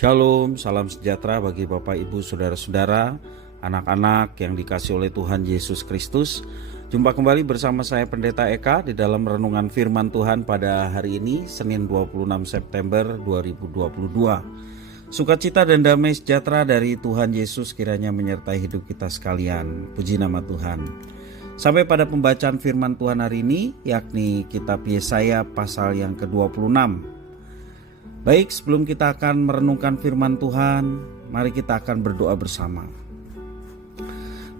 Shalom, salam sejahtera bagi Bapak Ibu Saudara-saudara, anak-anak yang dikasihi oleh Tuhan Yesus Kristus. Jumpa kembali bersama saya Pendeta Eka di dalam renungan firman Tuhan pada hari ini, Senin 26 September 2022. Sukacita dan damai sejahtera dari Tuhan Yesus kiranya menyertai hidup kita sekalian. Puji nama Tuhan. Sampai pada pembacaan firman Tuhan hari ini, yakni kitab Yesaya pasal yang ke-26. Baik, sebelum kita akan merenungkan firman Tuhan, mari kita akan berdoa bersama.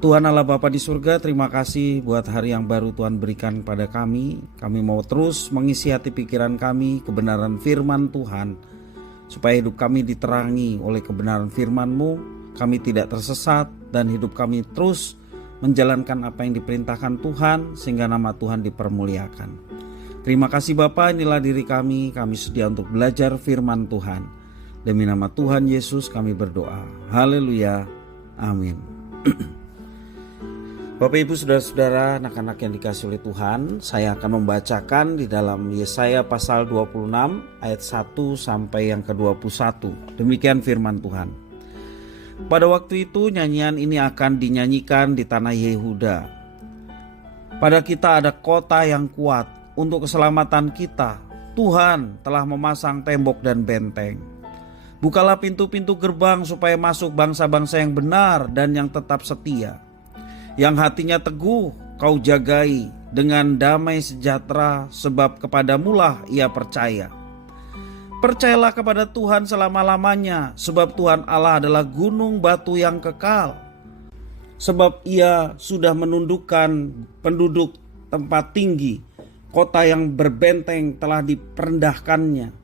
Tuhan Allah Bapa di surga, terima kasih buat hari yang baru Tuhan berikan pada kami. Kami mau terus mengisi hati pikiran kami kebenaran firman Tuhan, supaya hidup kami diterangi oleh kebenaran firman-Mu, kami tidak tersesat dan hidup kami terus menjalankan apa yang diperintahkan Tuhan sehingga nama Tuhan dipermuliakan. Terima kasih Bapa, inilah diri kami sedia untuk belajar firman Tuhan. Demi nama Tuhan Yesus kami berdoa. Haleluya, amin. Bapak Ibu Saudara-saudara, anak-anak yang dikasihi oleh Tuhan, saya akan membacakan di dalam Yesaya pasal 26 ayat 1 sampai yang ke-21. Demikian firman Tuhan. Pada waktu itu nyanyian ini akan dinyanyikan di tanah Yehuda. Pada kita ada kota yang kuat. Untuk keselamatan kita, Tuhan telah memasang tembok dan benteng. Bukalah pintu-pintu gerbang supaya masuk bangsa-bangsa yang benar dan yang tetap setia. Yang hatinya teguh kau jagai dengan damai sejahtera, sebab kepadamulah ia percaya. Percayalah kepada Tuhan selama-lamanya, sebab Tuhan Allah adalah gunung batu yang kekal. Sebab ia sudah menundukkan penduduk tempat tinggi. Kota yang berbenteng telah direndahkannya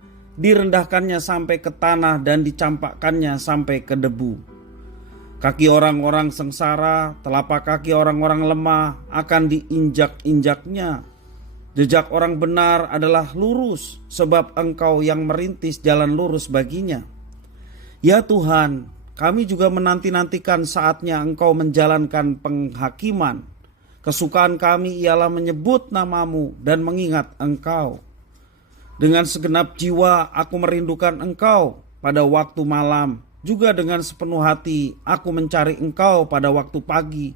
sampai ke tanah dan dicampakkannya sampai ke debu. Kaki orang-orang sengsara, telapak kaki orang-orang lemah akan diinjak-injaknya. Jejak orang benar adalah lurus, sebab Engkau yang merintis jalan lurus baginya. Ya Tuhan, kami juga menanti-nantikan saatnya Engkau menjalankan penghakiman. Kesukaan kami ialah menyebut nama-Mu dan mengingat Engkau. Dengan segenap jiwa aku merindukan Engkau pada waktu malam. Juga dengan sepenuh hati aku mencari Engkau pada waktu pagi.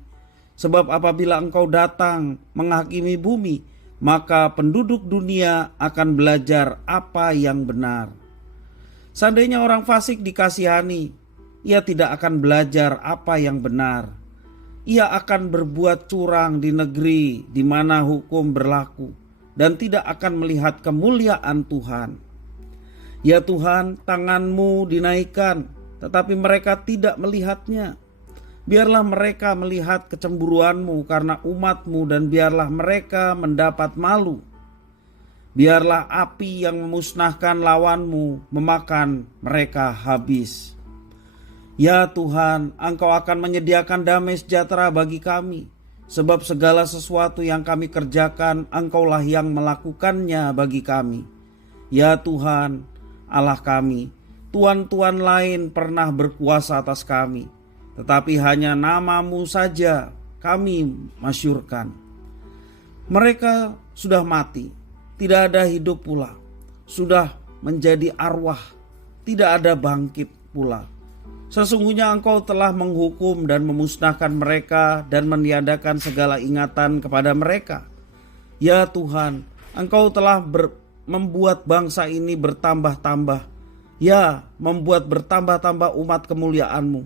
Sebab apabila Engkau datang menghakimi bumi, maka penduduk dunia akan belajar apa yang benar. Seandainya orang fasik dikasihani, ia tidak akan belajar apa yang benar. Ia akan berbuat curang di negeri di mana hukum berlaku dan tidak akan melihat kemuliaan Tuhan. Ya Tuhan, tangan-Mu dinaikkan, tetapi mereka tidak melihatnya. Biarlah mereka melihat kecemburuan-Mu karena umat-Mu dan biarlah mereka mendapat malu. Biarlah api yang memusnahkan lawan-Mu memakan mereka habis. Ya Tuhan, Engkau akan menyediakan damai sejahtera bagi kami. Sebab segala sesuatu yang kami kerjakan, Engkaulah yang melakukannya bagi kami. Ya Tuhan, Allah kami, tuan-tuan lain pernah berkuasa atas kami. Tetapi hanya nama-Mu saja kami masyurkan. Mereka sudah mati, tidak ada hidup pula. Sudah menjadi arwah, tidak ada bangkit pula. Sesungguhnya Engkau telah menghukum dan memusnahkan mereka dan meniadakan segala ingatan kepada mereka. Ya Tuhan, Engkau telah membuat bangsa ini bertambah-tambah. Ya, membuat bertambah-tambah umat kemuliaan-Mu.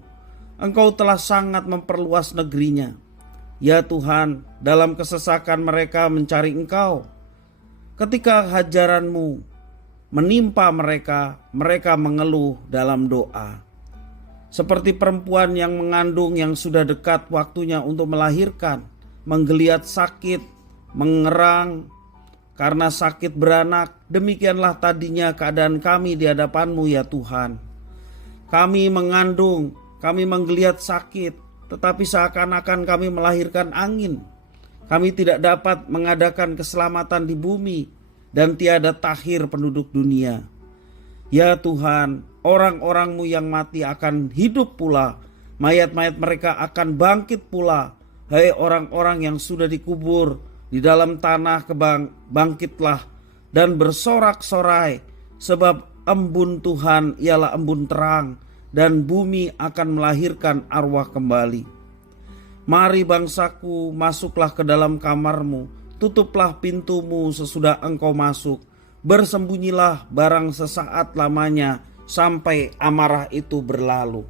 Engkau telah sangat memperluas negerinya. Ya Tuhan, dalam kesesakan mereka mencari Engkau. Ketika hajaran-Mu menimpa mereka, mereka mengeluh dalam doa. Seperti perempuan yang mengandung yang sudah dekat waktunya untuk melahirkan, menggeliat sakit, mengerang karena sakit beranak, demikianlah tadinya keadaan kami di hadapan-Mu ya Tuhan. Kami mengandung, kami menggeliat sakit, tetapi seakan-akan kami melahirkan angin. Kami tidak dapat mengadakan keselamatan di bumi dan tiada takhir penduduk dunia. Ya Tuhan, orang-orang-Mu yang mati akan hidup pula, mayat-mayat mereka akan bangkit pula. Hai orang-orang yang sudah dikubur di dalam tanah, bangkitlah dan bersorak-sorai, sebab embun Tuhan ialah embun terang, dan bumi akan melahirkan arwah kembali. Mari bangsaku, masuklah ke dalam kamarmu, tutuplah pintumu sesudah engkau masuk. Bersembunyilah barang sesaat lamanya sampai amarah itu berlalu.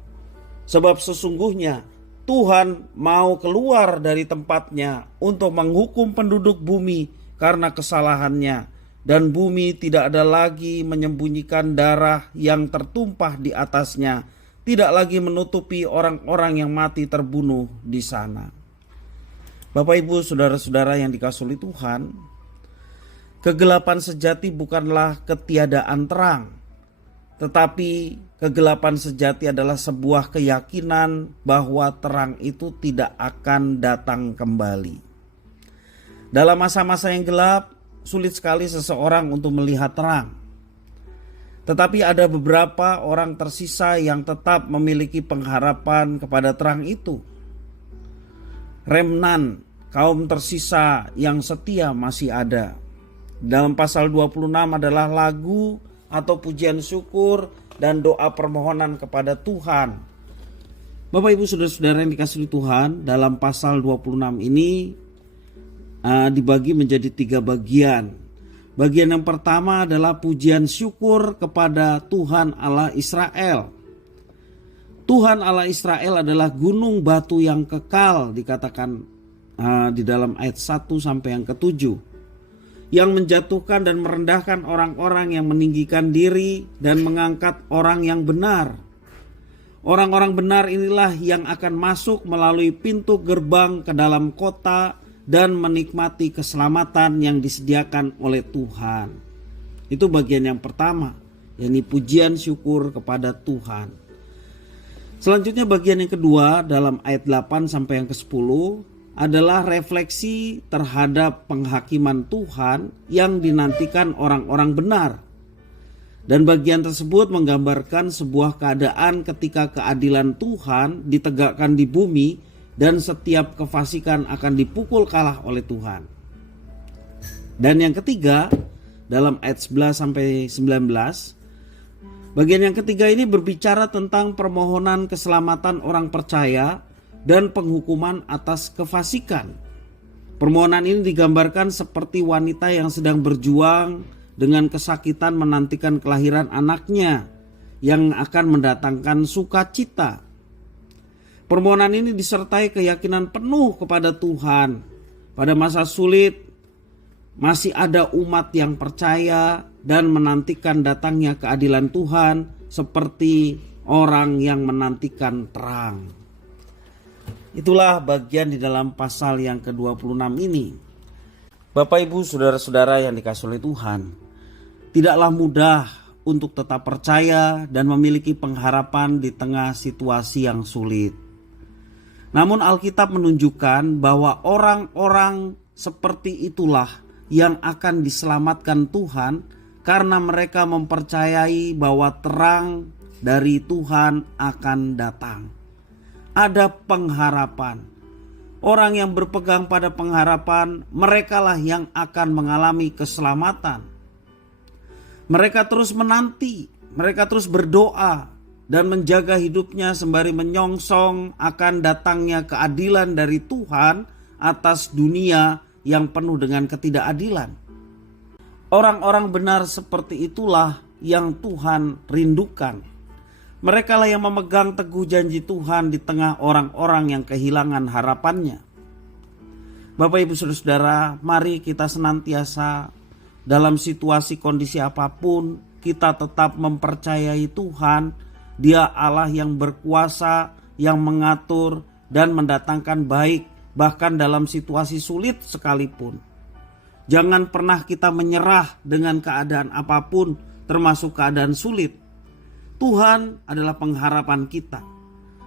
Sebab sesungguhnya Tuhan mau keluar dari tempatnya untuk menghukum penduduk bumi karena kesalahannya. Dan bumi tidak ada lagi menyembunyikan darah yang tertumpah di atasnya, tidak lagi menutupi orang-orang yang mati terbunuh di sana. Bapak Ibu saudara-saudara yang dikasihi Tuhan, kegelapan sejati bukanlah ketiadaan terang, tetapi kegelapan sejati adalah sebuah keyakinan bahwa terang itu tidak akan datang kembali. Dalam masa-masa yang gelap, sulit sekali seseorang untuk melihat terang. Tetapi ada beberapa orang tersisa yang tetap memiliki pengharapan kepada terang itu. Remnan, kaum tersisa yang setia masih ada. Dalam pasal 26 adalah lagu atau pujian syukur dan doa permohonan kepada Tuhan. Bapak Ibu saudara-saudara yang dikasihi Tuhan, dalam pasal 26 ini dibagi menjadi 3 bagian. Bagian yang pertama adalah pujian syukur kepada Tuhan Allah Israel. Tuhan Allah Israel adalah gunung batu yang kekal, dikatakan di dalam ayat 1 sampai yang ke-7, yang menjatuhkan dan merendahkan orang-orang yang meninggikan diri dan mengangkat orang yang benar. Orang-orang benar inilah yang akan masuk melalui pintu gerbang ke dalam kota dan menikmati keselamatan yang disediakan oleh Tuhan. Itu bagian yang pertama, yakni pujian syukur kepada Tuhan. Selanjutnya bagian yang kedua dalam ayat 8 sampai yang ke-10 adalah refleksi terhadap penghakiman Tuhan yang dinantikan orang-orang benar. Dan bagian tersebut menggambarkan sebuah keadaan ketika keadilan Tuhan ditegakkan di bumi dan setiap kefasikan akan dipukul kalah oleh Tuhan. Dan yang ketiga dalam ayat 11 sampai 19, bagian yang ketiga ini berbicara tentang permohonan keselamatan orang percaya dan penghukuman atas kefasikan. Permohonan ini digambarkan seperti wanita yang sedang berjuang dengan kesakitan menantikan kelahiran anaknya yang akan mendatangkan sukacita. Permohonan ini disertai keyakinan penuh kepada Tuhan. Pada masa sulit masih ada umat yang percaya dan menantikan datangnya keadilan Tuhan seperti orang yang menantikan terang. Itulah bagian di dalam pasal yang ke-26 ini. Bapak Ibu saudara-saudara yang dikasihi oleh Tuhan, tidaklah mudah untuk tetap percaya dan memiliki pengharapan di tengah situasi yang sulit. Namun Alkitab menunjukkan bahwa orang-orang seperti itulah yang akan diselamatkan Tuhan karena mereka mempercayai bahwa terang dari Tuhan akan datang. Ada pengharapan. Orang yang berpegang pada pengharapan, merekalah yang akan mengalami keselamatan. Mereka terus menanti, mereka terus berdoa dan menjaga hidupnya sembari menyongsong akan datangnya keadilan dari Tuhan atas dunia yang penuh dengan ketidakadilan. Orang-orang benar seperti itulah yang Tuhan rindukan. Mereka lah yang memegang teguh janji Tuhan di tengah orang-orang yang kehilangan harapannya. Bapak Ibu saudara-saudara, mari kita senantiasa dalam situasi kondisi apapun kita tetap mempercayai Tuhan. Dia Allah yang berkuasa, yang mengatur dan mendatangkan baik bahkan dalam situasi sulit sekalipun. Jangan pernah kita menyerah dengan keadaan apapun, termasuk keadaan sulit. Tuhan adalah pengharapan kita.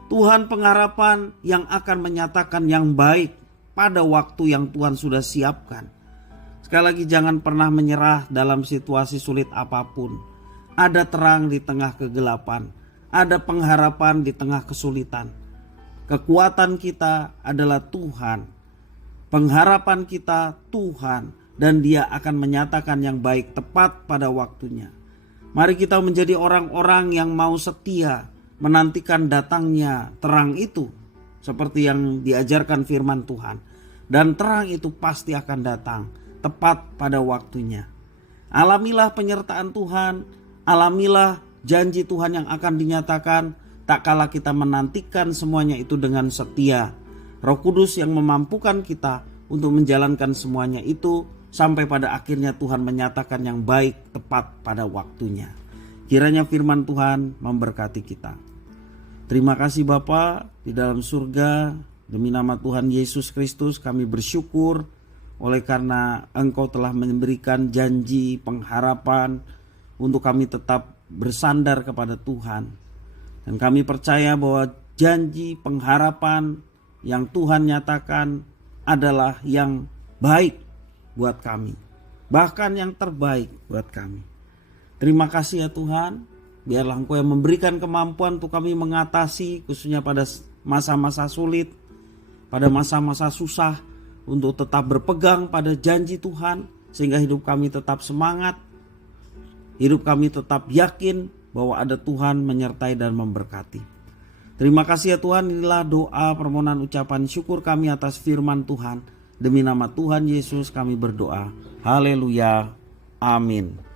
Tuhan pengharapan yang akan menyatakan yang baik pada waktu yang Tuhan sudah siapkan. Sekali lagi, jangan pernah menyerah dalam situasi sulit apapun. Ada terang di tengah kegelapan. Ada pengharapan di tengah kesulitan. Kekuatan kita adalah Tuhan. Pengharapan kita Tuhan. Dan Dia akan menyatakan yang baik tepat pada waktunya. Mari kita menjadi orang-orang yang mau setia menantikan datangnya terang itu, seperti yang diajarkan firman Tuhan. Dan terang itu pasti akan datang tepat pada waktunya. Alamilah penyertaan Tuhan, alamilah janji Tuhan yang akan dinyatakan tak kala kita menantikan semuanya itu dengan setia. Roh Kudus yang memampukan kita untuk menjalankan semuanya itu sampai pada akhirnya Tuhan menyatakan yang baik tepat pada waktunya. Kiranya firman Tuhan memberkati kita. Terima kasih Bapa di dalam surga, demi nama Tuhan Yesus Kristus kami bersyukur oleh karena Engkau telah memberikan janji pengharapan untuk kami tetap bersandar kepada Tuhan. Dan kami percaya bahwa janji pengharapan yang Tuhan nyatakan adalah yang baik buat kami, bahkan yang terbaik buat kami. Terima kasih ya Tuhan, biarlah Engkau yang memberikan kemampuan untuk kami mengatasi khususnya pada masa-masa sulit, pada masa-masa susah, untuk tetap berpegang pada janji Tuhan sehingga hidup kami tetap semangat, hidup kami tetap yakin bahwa ada Tuhan menyertai dan memberkati. Terima kasih ya Tuhan, inilah doa permohonan ucapan syukur kami atas firman Tuhan. Demi nama Tuhan Yesus kami berdoa. Haleluya. Amin.